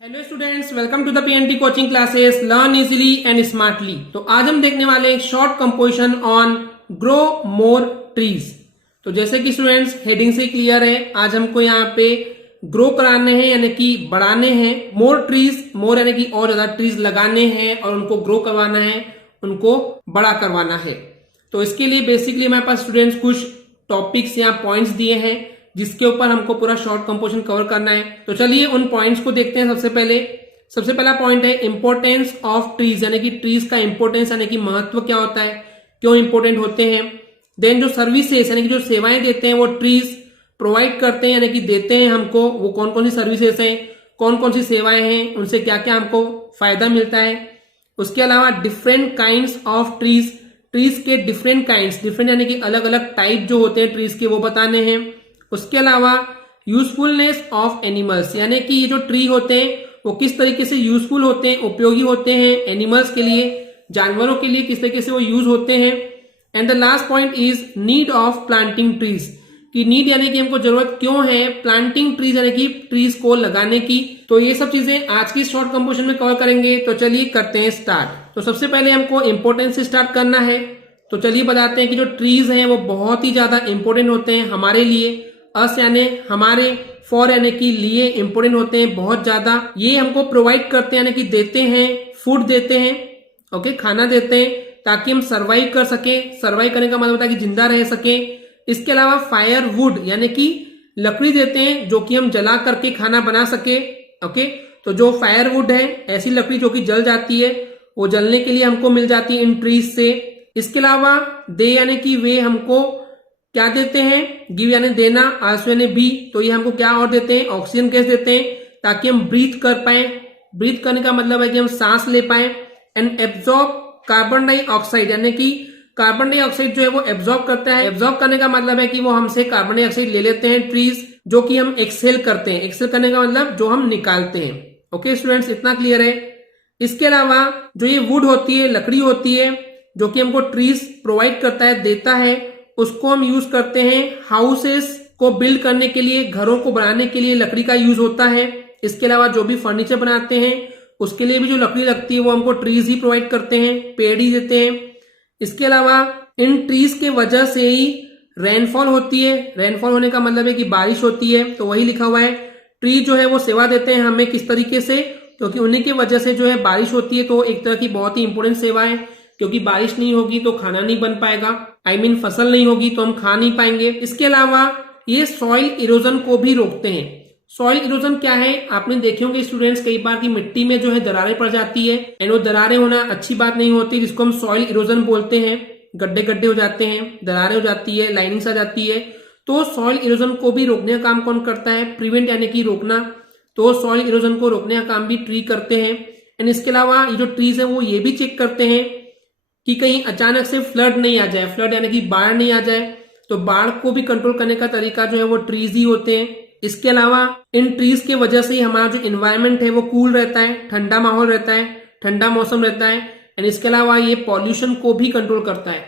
Hello students, welcome to the PNT coaching classes learn easily and smartly. तो आज हम देखने वाले हैं short composition on grow more trees. तो जैसे कि स्टूडेंट्स हेडिंग से क्लियर है, आज हमको यहाँ पे ग्रो कराने हैं यानी कि बढ़ाने हैं मोर ट्रीज। मोर यानी कि और ज्यादा ट्रीज लगाने हैं और उनको ग्रो करवाना है, उनको बड़ा करवाना है। तो इसके लिए बेसिकली हमारे पास स्टूडेंट्स कुछ टॉपिक्स या पॉइंट्स दिए हैं जिसके ऊपर हमको पूरा शॉर्ट कंपोजिशन कवर करना है। तो चलिए उन पॉइंट्स को देखते हैं। सबसे पहला पॉइंट है इंपॉर्टेंस ऑफ ट्रीज, यानी कि ट्रीज का इंपॉर्टेंस यानी कि महत्व क्या होता है, क्यों इंपॉर्टेंट होते हैं। देन जो सर्विसेज यानी कि जो सेवाएं देते हैं वो ट्रीज प्रोवाइड करते हैं यानी कि देते हैं हमको, वो कौन कौन सी सर्विसेज हैं, कौन कौन सी सेवाएं हैं, उनसे क्या क्या हमको फायदा मिलता है। उसके अलावा different kinds of trees, trees के डिफरेंट काइंड्स, डिफरेंट यानी कि अलग अलग टाइप जो होते हैं ट्रीज के वो बताने हैं। उसके अलावा यूजफुलनेस ऑफ एनिमल्स, यानी कि ये जो ट्री होते हैं वो किस तरीके से यूजफुल होते हैं, उपयोगी होते हैं एनिमल्स के लिए, जानवरों के लिए किस तरीके से वो यूज होते हैं। And the last point is need of planting trees, कि नीड यानी कि हमको जरूरत क्यों है प्लांटिंग ट्रीज यानी कि ट्रीज को लगाने की। तो ये सब चीजें आज की शॉर्ट कंपोजिशन में कवर करेंगे। तो चलिए करते हैं स्टार्ट। तो सबसे पहले हमको इंपोर्टेंस से स्टार्ट करना है। तो चलिए बताते हैं कि जो ट्रीज हैं वो बहुत ही ज्यादा इंपॉर्टेंट होते हैं हमारे लिए। अस यानी हमारे, फॉर यानी कि लिए इंपोर्टेंट होते हैं बहुत ज्यादा। ये हमको प्रोवाइड करते हैं यानी कि देते हैं, फूड देते हैं, ओके, खाना देते हैं ताकि हम सर्वाइव कर सके। सर्वाइव करने का मतलब होता है कि जिंदा रह सके। इसके अलावा फायर वुड यानी कि लकड़ी देते हैं जो कि हम जला करके खाना बना सके, ओके। तो जो फायर वुड है ऐसी लकड़ी जो कि जल जाती है, वो जलने के लिए हमको मिल जाती है इन ट्रीज से। इसके अलावा दे यानी कि वे हमको क्या देते हैं, गिव यानी देना, आल्सो यानी भी, तो ये हमको क्या और देते हैं, ऑक्सीजन गैस देते हैं ताकि हम ब्रीथ कर पाए। ब्रीथ करने का मतलब है कि हम सांस ले पाए। एंड एब्जॉर्ब कार्बन डाइऑक्साइड, यानी कि कार्बन डाइऑक्साइड जो है वो एब्जॉर्ब करता है। एब्जॉर्ब करने का मतलब है कि वो हमसे कार्बन डाइऑक्साइड ले लेते हैं ट्रीज, जो कि हम एक्सेल करते हैं। एक्सेल करने का मतलब जो हम निकालते हैं। ओके स्टूडेंट्स, इतना क्लियर है। इसके अलावा जो ये वुड होती है, लकड़ी होती है जो कि हमको ट्रीज प्रोवाइड करता है, देता है, उसको हम यूज करते हैं हाउसेस को बिल्ड करने के लिए, घरों को बनाने के लिए लकड़ी का यूज होता है। इसके अलावा जो भी फर्नीचर बनाते हैं उसके लिए भी जो लकड़ी लगती है वो हमको ट्रीज ही प्रोवाइड करते हैं, पेड़ ही देते हैं। इसके अलावा इन ट्रीज के वजह से ही रेनफॉल होती है। रेनफॉल होने का मतलब है कि बारिश होती है। तो वही लिखा हुआ है, ट्री जो है वो सेवा देते हैं हमें किस तरीके से, क्योंकि उन्हीं की वजह से जो है बारिश होती है। तो एक तरह की बहुत ही इंपोर्टेंट सेवा है, क्योंकि बारिश नहीं होगी तो खाना नहीं बन पाएगा, फसल नहीं होगी तो हम खा नहीं पाएंगे। इसके अलावा ये सॉइल इरोजन को भी रोकते हैं। सॉइल इरोजन क्या है, आपने देखे होंगे स्टूडेंट्स कई बार कि मिट्टी में जो है दरारें पड़ जाती है, एंड वो दरारें होना अच्छी बात नहीं होती, जिसको हम सॉइल इरोजन बोलते हैं। गड्ढे गड्ढे हो जाते हैं, दरारें हो जाती है, लाइनिंग्स आ जाती है। तो सॉइल इरोजन को भी रोकने का काम कौन करता है, प्रिवेंट यानी कि रोकना। तो सॉइल इरोजन को रोकने का काम भी ट्री करते हैं। एंड इसके अलावा ये जो ट्रीज है वो ये भी चेक करते हैं कि कहीं अचानक से फ्लड नहीं आ जाए, फ्लड यानी कि बाढ़ नहीं आ जाए। तो बाढ़ को भी कंट्रोल करने का तरीका जो है वो ट्रीज ही होते हैं। इसके अलावा इन ट्रीज के वजह से ही हमारा जो इन्वायरमेंट है वो कूल रहता है, ठंडा माहौल रहता है, ठंडा मौसम रहता है। एंड इसके अलावा ये पॉल्यूशन को भी कंट्रोल करता है।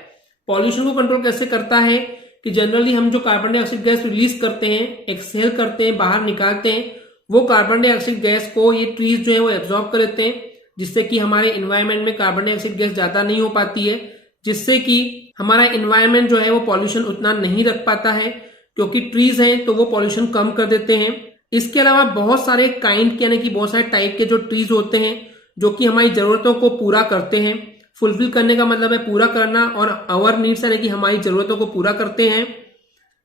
पॉल्यूशन को कंट्रोल कैसे करता है कि जनरली हम जो कार्बन डाइऑक्साइड गैस रिलीज करते हैं, एक्सहेल करते हैं, बाहर निकालते हैं, वो कार्बन डाइऑक्साइड गैस को ये ट्रीज जो है वो एब्जॉर्ब कर लेते हैं, जिससे कि हमारे इन्वायरमेंट में कार्बन डाइऑक्साइड गैस ज्यादा नहीं हो पाती है, जिससे कि हमारा इन्वायरमेंट जो है वो पॉल्यूशन उतना नहीं रख पाता है। क्योंकि ट्रीज हैं तो वो पॉल्यूशन कम कर देते हैं। इसके अलावा बहुत सारे काइंड के यानी कि बहुत सारे टाइप के जो ट्रीज होते हैं जो कि हमारी जरूरतों को पूरा करते हैं। फुलफिल करने का मतलब है पूरा करना, और आवर नीड्स यानी कि हमारी जरूरतों को पूरा करते हैं।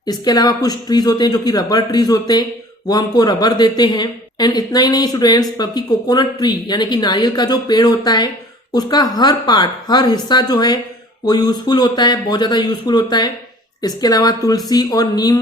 इसके अलावा कुछ ट्रीज होते हैं जो कि रबर ट्रीज होते हैं, वो हमको रबर देते हैं। एंड इतना ही नहीं स्टूडेंट्स, बल्कि कोकोनट ट्री यानी कि नारियल का जो पेड़ होता है उसका हर पार्ट, हर हिस्सा जो है वो यूजफुल होता है, बहुत ज्यादा यूजफुल होता है। इसके अलावा तुलसी और नीम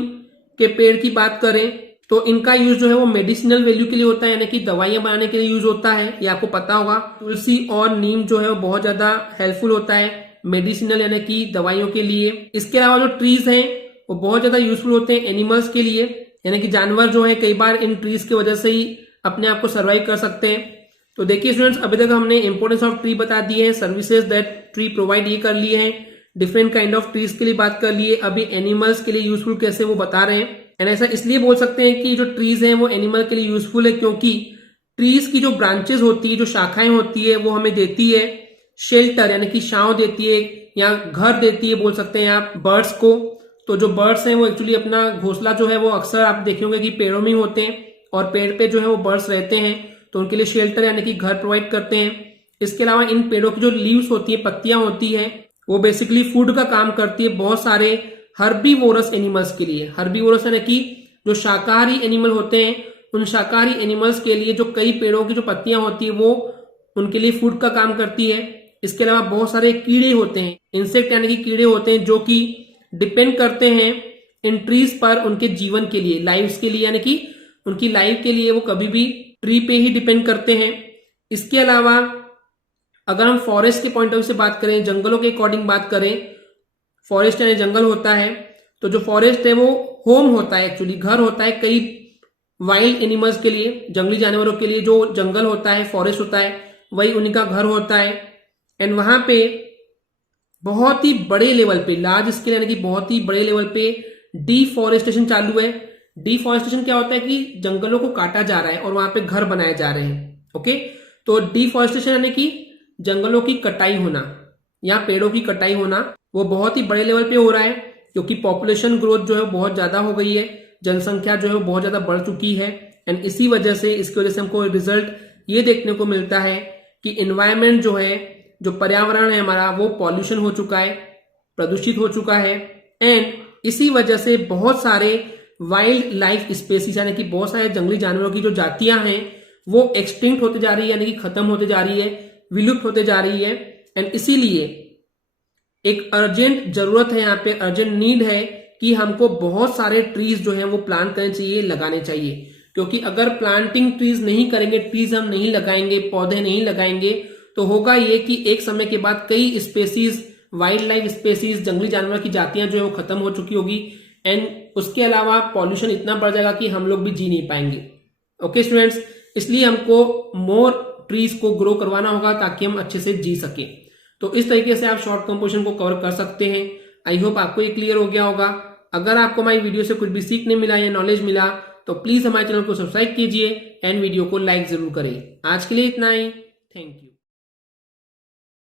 के पेड़ की बात करें तो इनका यूज जो है वो मेडिसिनल वैल्यू के लिए होता है, यानी कि दवाइयां बनाने के लिए यूज होता है। ये आपको पता होगा, तुलसी और नीम जो है वो बहुत ज्यादा हेल्पफुल होता है मेडिसिनल यानी कि दवाइयों के लिए। इसके अलावा जो ट्रीज हैं वो बहुत ज्यादा यूजफुल होते हैं एनिमल्स के लिए, यानी कि जानवर जो है कई बार इन ट्रीज की वजह से ही अपने आप को सर्वाइव कर सकते हैं। तो देखिए स्टूडेंट्स, अभी तक हमने इंपोर्टेंस ऑफ ट्री बता दिए हैं, सर्विसेज दैट ट्री प्रोवाइड ये कर लिए हैं, डिफरेंट काइंड ऑफ ट्रीज के लिए बात कर लिए, अभी एनिमल्स के लिए यूजफुल कैसे वो बता रहे हैं। एंड ऐसा इसलिए बोल सकते हैं कि जो ट्रीज हैं वो एनिमल के लिए यूजफुल है क्योंकि ट्रीज की जो ब्रांचेस होती है, जो शाखाएं होती है, वो हमें देती है शेल्टर यानी कि छांव देती है या घर देती है बोल सकते हैं आप बर्ड्स को। तो जो बर्ड्स हैं वो एक्चुअली अपना घोंसला जो है वो अक्सर आप देखेंगे कि पेड़ों में होते हैं और पेड़ पे जो है वो बर्ड्स रहते हैं, तो उनके लिए शेल्टर यानी कि घर प्रोवाइड करते हैं। इसके अलावा इन पेड़ों की जो लीव्स होती है, पत्तियां होती है, वो बेसिकली फूड का काम करती है बहुत सारे हर्बीवोरस एनिमल्स के लिए। हर्बीवोरस यानी कि जो शाकाहारी एनिमल होते हैं, उन शाकाहारी एनिमल्स के लिए जो कई पेड़ों की जो पत्तियां होती है वो उनके लिए फूड का काम करती है। इसके अलावा बहुत सारे कीड़े होते हैं, इंसेक्ट यानी कि कीड़े होते हैं जो कि डिपेंड करते हैं इन ट्रीज पर उनके जीवन के लिए, लाइव्स के लिए, यानी कि उनकी लाइफ के लिए वो कभी भी ट्री पे ही डिपेंड करते हैं। इसके अलावा अगर हम फॉरेस्ट के पॉइंट ऑफ व्यू से बात करें, जंगलों के अकॉर्डिंग बात करें, फॉरेस्ट यानी जंगल होता है, तो जो फॉरेस्ट है वो होम होता है, एक्चुअली घर होता है कई वाइल्ड एनिमल्स के लिए, जंगली जानवरों के लिए। जो जंगल होता है, फॉरेस्ट होता है, वही उन्हीं का घर होता है। एंड वहां पे बहुत ही बड़े लेवल पे, लार्ज स्केल यानी कि बहुत ही बड़े लेवल पे डिफॉरेस्टेशन चालू है। डिफॉरेस्टेशन क्या होता है कि जंगलों को काटा जा रहा है और वहां पे घर बनाए जा रहे हैं। ओके, तो डिफॉरेस्टेशन यानी कि जंगलों की कटाई होना या पेड़ों की कटाई होना, वो बहुत ही बड़े लेवल पे हो रहा है क्योंकि पॉपुलेशन ग्रोथ जो है बहुत ज्यादा हो गई है, जनसंख्या जो है बहुत ज्यादा बढ़ चुकी है। एंड इसकी वजह से, इसकी वजह से हमको रिजल्ट ये देखने को मिलता है कि एनवायरमेंट जो है, जो पर्यावरण है हमारा, वो पॉल्यूशन हो चुका है, प्रदूषित हो चुका है। एंड इसी वजह से बहुत सारे वाइल्ड लाइफ स्पेसीज यानी कि बहुत सारे जंगली जानवरों की जो जातियां हैं वो एक्सटिंक्ट होते जा रही है, यानी कि खत्म होते जा रही है, विलुप्त होते जा रही है। एंड इसीलिए एक अर्जेंट जरूरत है, यहाँ पे अर्जेंट नीड है कि हमको बहुत सारे ट्रीज जो है वो प्लांट करने चाहिए, लगाने चाहिए। क्योंकि अगर प्लांटिंग ट्रीज नहीं करेंगे, ट्रीज हम नहीं लगाएंगे, पौधे नहीं लगाएंगे, तो होगा ये कि एक समय के बाद कई स्पेसीज, वाइल्ड लाइफ स्पेसीज, जंगली जानवर की जातियां जो है वो खत्म हो चुकी होगी। एंड उसके अलावा पॉल्यूशन इतना बढ़ जाएगा कि हम लोग भी जी नहीं पाएंगे। ओके स्टूडेंट्स, इसलिए हमको मोर ट्रीज को ग्रो करवाना होगा ताकि हम अच्छे से जी सके। तो इस तरीके से आप शॉर्ट कंपोजिशन को कवर कर सकते हैं। आई होप आपको ये क्लियर हो गया होगा। अगर आपको हमारी वीडियो से कुछ भी सीखने मिला या नॉलेज मिला तो प्लीज हमारे चैनल को सब्सक्राइब कीजिए एंड वीडियो को लाइक जरूर करें। आज के लिए इतना ही, थैंक यू।